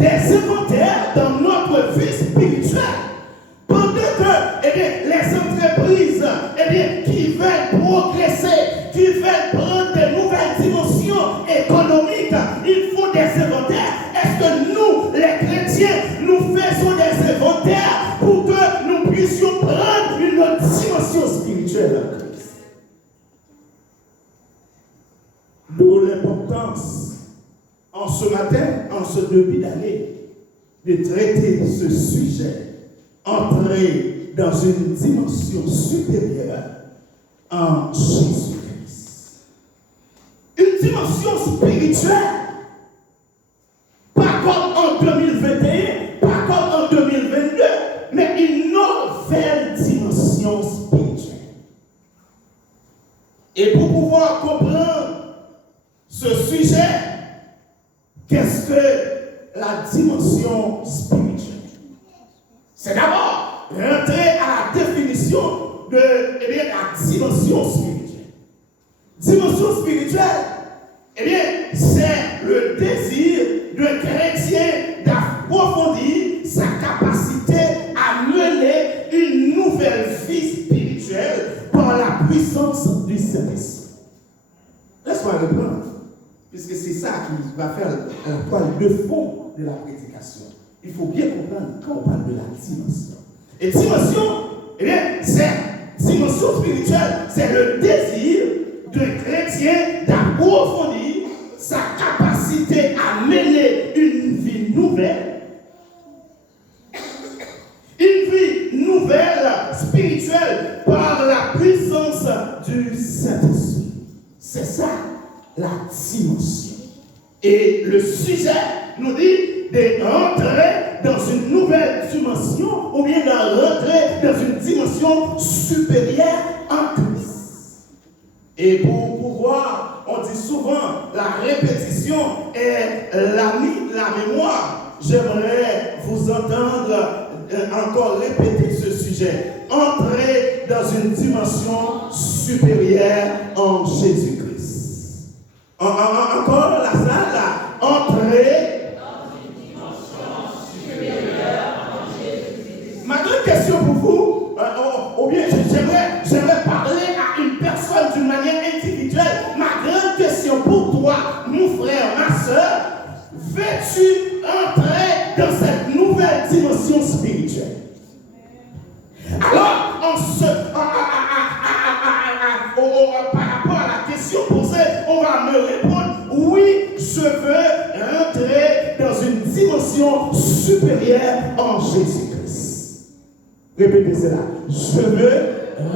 des inventaires dans notre vie spirituelle. Pendant que les entreprises qui veulent progresser, qui veulent prendre de nouvelles dimensions économiques, il faut des inventaires. Est-ce que nous, les chrétiens, nous faisons des inventaires pour que nous puissions prendre une autre dimension spirituelle en Christ? D'où l'importance en ce matin, en ce début d'année, de traiter ce sujet. Entrer dans une dimension supérieure en Jésus-Christ. Une dimension spirituelle, pas comme en 2021, pas comme en 2022, mais une nouvelle dimension spirituelle. Et pour pouvoir comprendre ce sujet, qu'est-ce que la dimension spirituelle? C'est d'abord rentrer à la définition de la dimension spirituelle. Dimension spirituelle, c'est le désir d'un chrétien d'approfondir sa capacité à mener une nouvelle vie spirituelle par la puissance du Saint-Esprit. Laisse-moi reprendre, puisque c'est ça qui va faire la toile de fond de la prédication. Il faut bien comprendre quand on parle de la dimension. Et dimension, dimension spirituelle, c'est le désir d'un chrétien d'approfondir sa capacité à mener une vie nouvelle. Une vie nouvelle, spirituelle, par la puissance du Saint-Esprit. C'est ça, la dimension. Et le sujet nous dit de rentrer dans une nouvelle dimension ou bien de rentrer dans une dimension supérieure en Christ. Et pour pouvoir, on dit souvent, la répétition est l'ami de la mémoire. J'aimerais vous entendre encore répéter ce sujet. Entrer dans une dimension supérieure en Jésus-Christ. Encore la salle, entrer ma grande question pour vous, ou bien j'aimerais parler à une personne d'une manière individuelle. Ma grande question pour toi, mon frère, ma soeur, veux-tu entrer dans cette nouvelle dimension spirituelle? Alors, par rapport à la question posée, on va me répondre, oui, je veux entrer dans une dimension supérieure en Jésus-Christ. Répétez cela. Je veux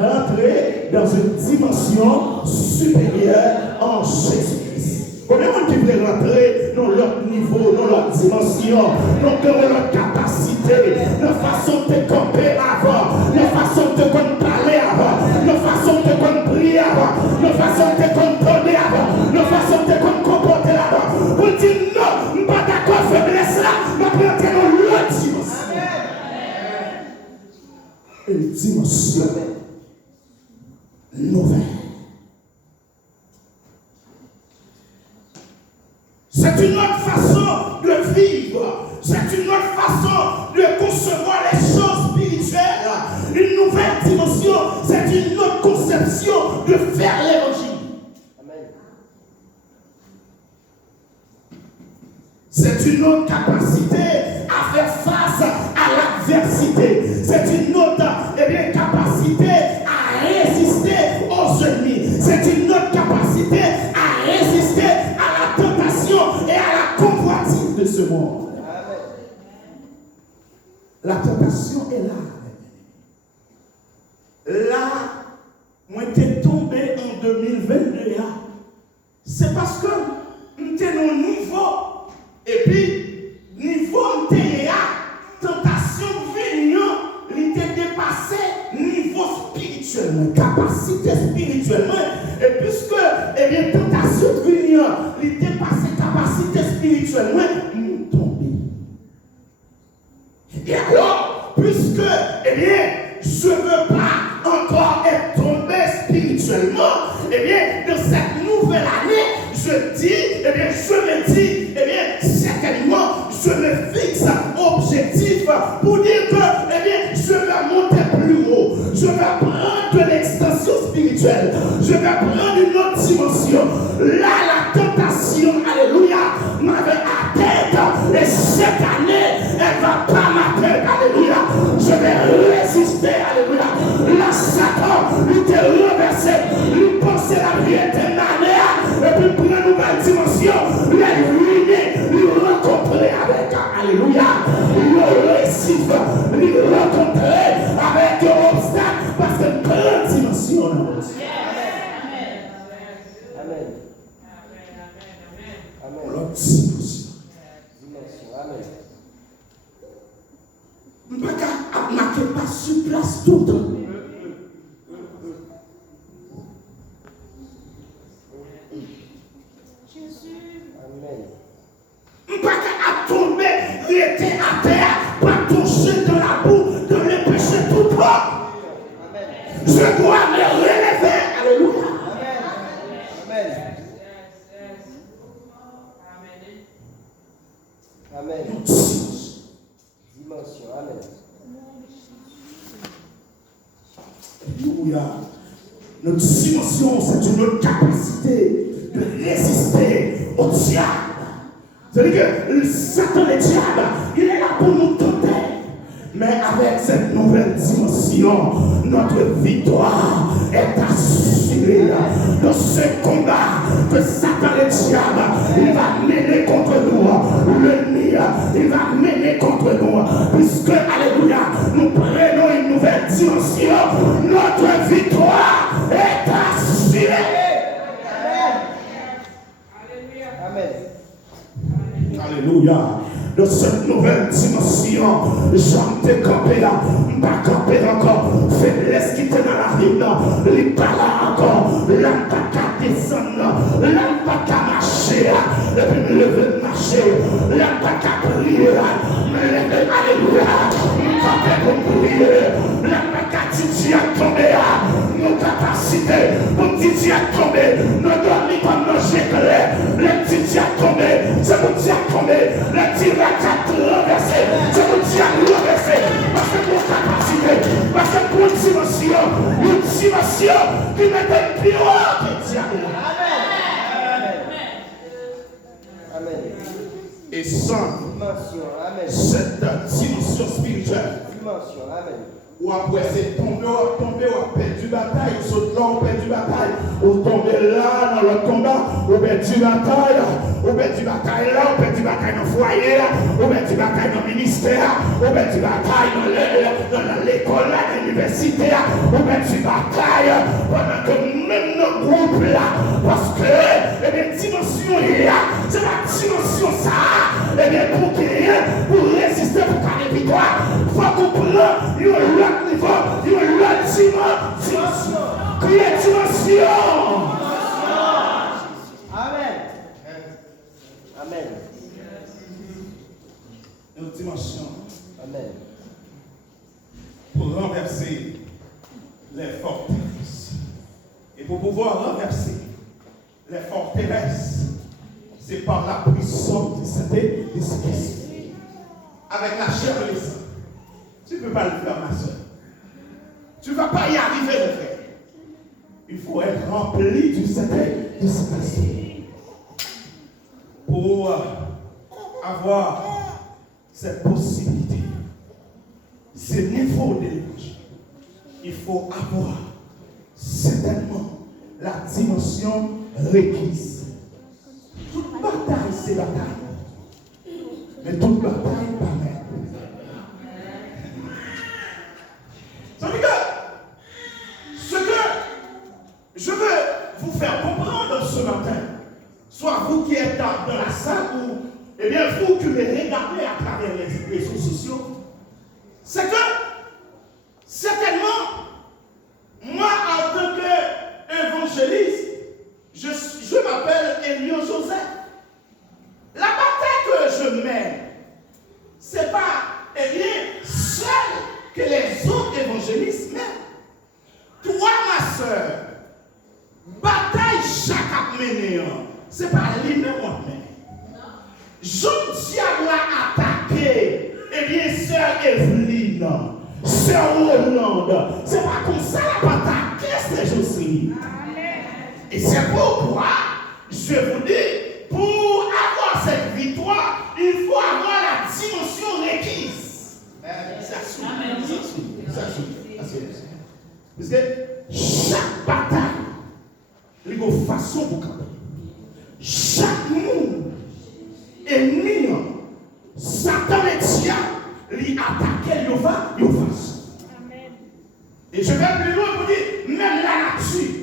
rentrer dans une dimension supérieure en Jésus-Christ. Combien de monde qui veut rentrer dans leur niveau, dans leur dimension, dans leur capacité, la façon de camper avant, la façon de parler avant, la façon de prier avant, la façon de donner avant, la façon de comporter avant. Vous dites non, je ne suis pas d'accord, faiblesse là, je vais rentrer dans l'autre dimension. Une dimension nouvelle. C'est une autre façon de vivre. C'est une autre façon de concevoir les choses spirituelles. Une nouvelle dimension. C'est une autre conception de faire l'évangile. C'est une autre capacité à faire face à l'adversité. C'est une autre capacité à résister aux ennemis. C'est une autre capacité à résister à la tentation et à la convoitise de ce monde. La tentation est là. Là, moi, j'étais tombé en 2022. C'est parce que j'étais à un niveau. Et puis, niveau m'était tentation venant, il était dépassé niveau spirituellement, capacité spirituellement. Et puisque, tentation venant, il dépassé capacité spirituellement, nous tombé. Et alors, puisque, je ne veux pas encore être tombé spirituellement, dans cette nouvelle année, je me dis, certainement, je me vis grâce tout le temps. Pas qu'à tomber, il était à terre, pas touché dans la boue, dans le péché tout le temps. Je dois me relever. Alléluia. Amen. Amen. Dimension. Amen. Alléluia. Notre dimension, c'est une capacité de résister au diable. C'est-à-dire que Satan, le diable, il est là pour nous tenter. Mais avec cette nouvelle dimension, notre victoire est assurée. Dans ce combat que Satan le diable, il va mener contre nous. L'ennemi, il va mener contre nous. Puisque, alléluia, nous prenons une nouvelle dimension, notre victoire est assurée. Amen. Alléluia. De cette nouvelle dimension, j'en t'ai campé là, pas campé encore. Faiblesse qui était dans la vie, il n'est pas là encore. L'homme pas qu'à descendre, l'homme pas qu'à marcher, et puis me lever de marcher, l'homme pas qu'à prier, me lever, alléluia, nous camper pour prier, l'homme pas qu'à titiller à tomber, nos capacités, pour titiller à tomber, nous dormir comme nos éclairs, les titiller à tomber, c'est pour titiller à tomber, les tirer à traverser, c'est pour titiller à traverser, parce que pour capacité, parce que pour une dimension qui m'était plus haut que diable. Amen. Et sans Dimension. Amen. cette dimension spirituelle, Dimension. Amen. ou après c'est tomber, ou perdu bataille, ou saute là, ou perdu bataille, ou tomber là dans le combat, ou perdu bataille, ou perdu bataille là, ou perdu bataille dans le foyer, ou perdu bataille dans le ministère, ou perdu bataille dans l'école, dans l'université, ou perdu bataille pendant que même nos groupes là, parce que, eh bien, dimension là, c'est la dimension ça, eh bien, pour gagner, pour résister, pour gagner victoire, il faut qu'on prenne l'autre niveau, l'autre dimension. Criez dimension. Amen. Amen. Une dimension. Amen. Pour renverser les forteresses. Et pour pouvoir renverser les forteresses, c'est par la puissance du Saint-Esprit. Avec la chair et le sang. Tu ne peux pas le faire, ma soeur. Tu ne vas pas y arriver, le frère. Il faut être rempli du Saint-Esprit pour avoir cette possibilité. Ce niveau d'énergie. Il faut avoir certainement la dimension requise. Toute bataille, c'est bataille. Mais toute bataille, pas même. Ça veut dire que ce que je veux vous faire comprendre ce matin, soit vous qui êtes dans la salle ou eh bien vous qui me regardez à travers les réseaux sociaux, c'est que certainement, moi en tant qu'évangéliste, je m'appelle Elio Joseph. La bataille que je mène, c'est pas eh bien seul que les autres évangélistes mènent. Toi, ma soeur, bataille chaque mené, c'est pas lui-même moi même. Jean diable a attaqué, eh bien, sœur Evelyne, sœur Hollande. C'est pas comme ça la bataille, c'est Josie. Et c'est pourquoi je vous dis, pour avoir cette victoire, il faut avoir la dimension requise. Parce que chaque bataille, il y a une façon pour camper. Chaque monde ennemi, Satan et diable, il attaque, il va, il fasse. Et je vais plus loin pour dire, même la nature.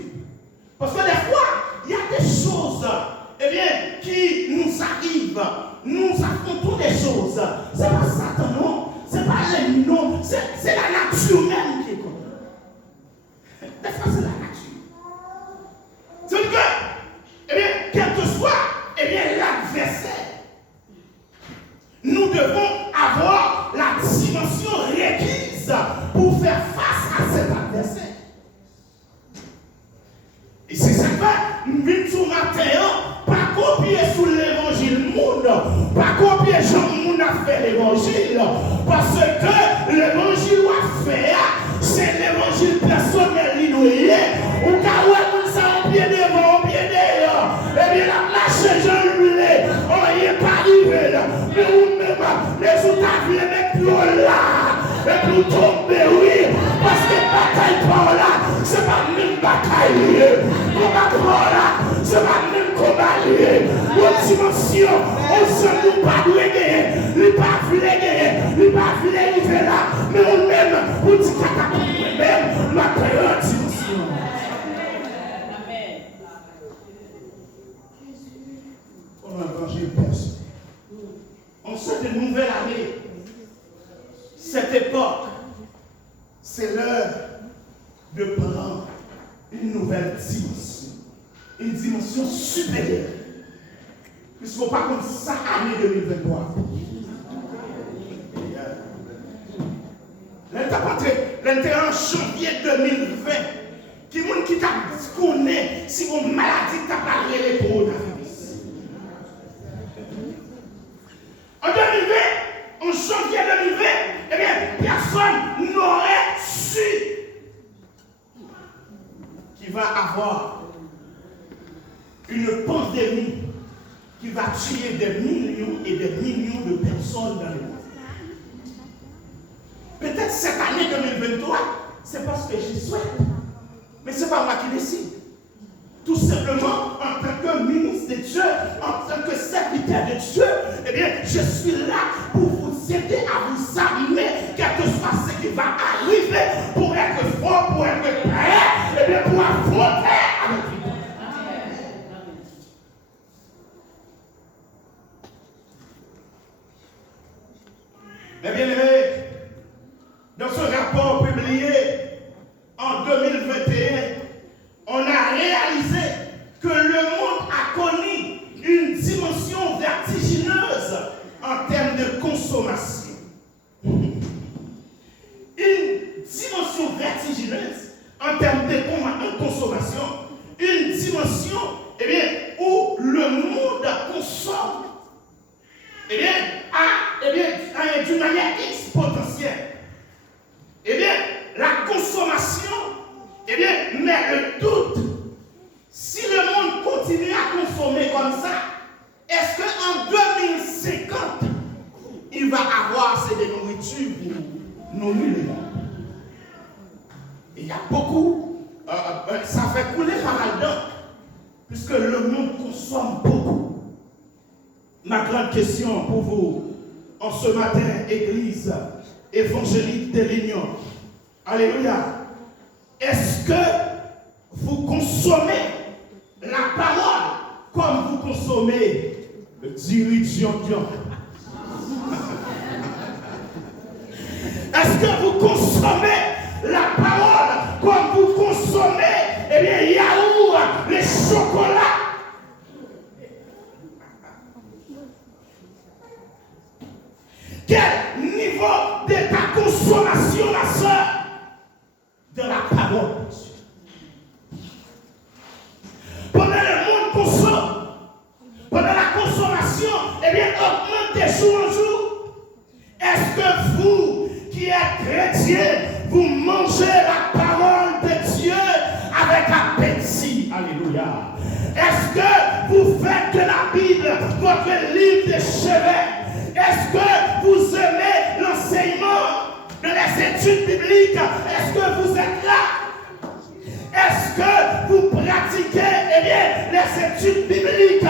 Parce que des fois, il y a des choses eh bien, qui nous arrivent. Nous affrontons des choses. Ce n'est pas Satan, non. Ce n'est pas l'ennemi, non. C'est la nature même qui nous devons avoir la dimension requise pour faire face à cet adversaire. Et c'est ça que nous venons ce matin, pas copier sous l'évangile monde, pas copier Jean monde a fait l'évangile, parce que l'évangile a fait, c'est l'évangile personnel l'inouïe, ou car on s'en pied devant, pied derrière, et bien la lâche Jean-Louis, on n'y est pas arrivé là, mais vous-même, les autres avez les mecs plus là, et puis tomber, oui, parce que bataille par là, c'est pas même bataille, combat par là, c'est pas même combat lié, une dimension, on ne nous pas gagner, il pas voulu gagner, il pas voulu arriver là, mais on même, pour dire qu'à même, ma période dimension. On a évangile personne. On sait de nouvelle année. Cette époque, c'est l'heure de prendre une nouvelle dimension. Une dimension supérieure. Puisqu'il ne faut pas comme ça année 2023. L'intérêt en janvier 2020, qui monde qui t'a connaît si vos maladies t'a parlé les coronavirus. En 2020, en janvier 2020, eh bien, personne n'aurait su qu'il va avoir une pandémie qui va tuer des millions et des millions de personnes dans le monde. Peut-être cette année 2023, c'est parce que j'y souhaite. Mais ce n'est pas moi qui décide. Tout simplement, en tant que ministre de Dieu, en tant que serviteur de Dieu, eh bien, je suis là pour vous aider à vous armer, quel que soit ce qui va arriver, pour être fort, pour être prêt, eh bien, pour affronter avec lui. Mes bien-aimés, dans ce rapport publié en 2021, on a réalisé que le monde a connu une dimension vertigineuse en termes de consommation. Une dimension vertigineuse en termes de consommation. Une dimension, eh bien, où le monde consomme, eh bien, d'une manière exponentielle. Eh bien, la consommation, eh bien, mais le doute, si le monde continue à consommer comme ça, est-ce qu'en 2050, il va avoir assez de nourriture pour nourrir le monde? Il y a beaucoup, ça fait couler pas mal d'encre, puisque le monde consomme beaucoup. Ma grande question pour vous, en ce matin, Église évangélique de l'Union. Alléluia. Est-ce que vous consommez la parole comme vous consommez le dirigeant? Est-ce que vous consommez la parole comme vous consommez, eh bien, yaourt, les chocolats? Quel niveau de ta consommation, ma soeur, de la parole de Dieu? Pendant le monde consomme, pendant la consommation, eh bien, augmente de jour en jour. Est-ce que vous, qui êtes chrétien, vous mangez la parole de Dieu avec appétit? Alléluia. Est-ce que vous faites de la Bible votre livre de chevet? Est-ce que vous aimez l'enseignement de les études bibliques? Est-ce que vous êtes là? Est-ce que vous pratiquez, eh bien, les études bibliques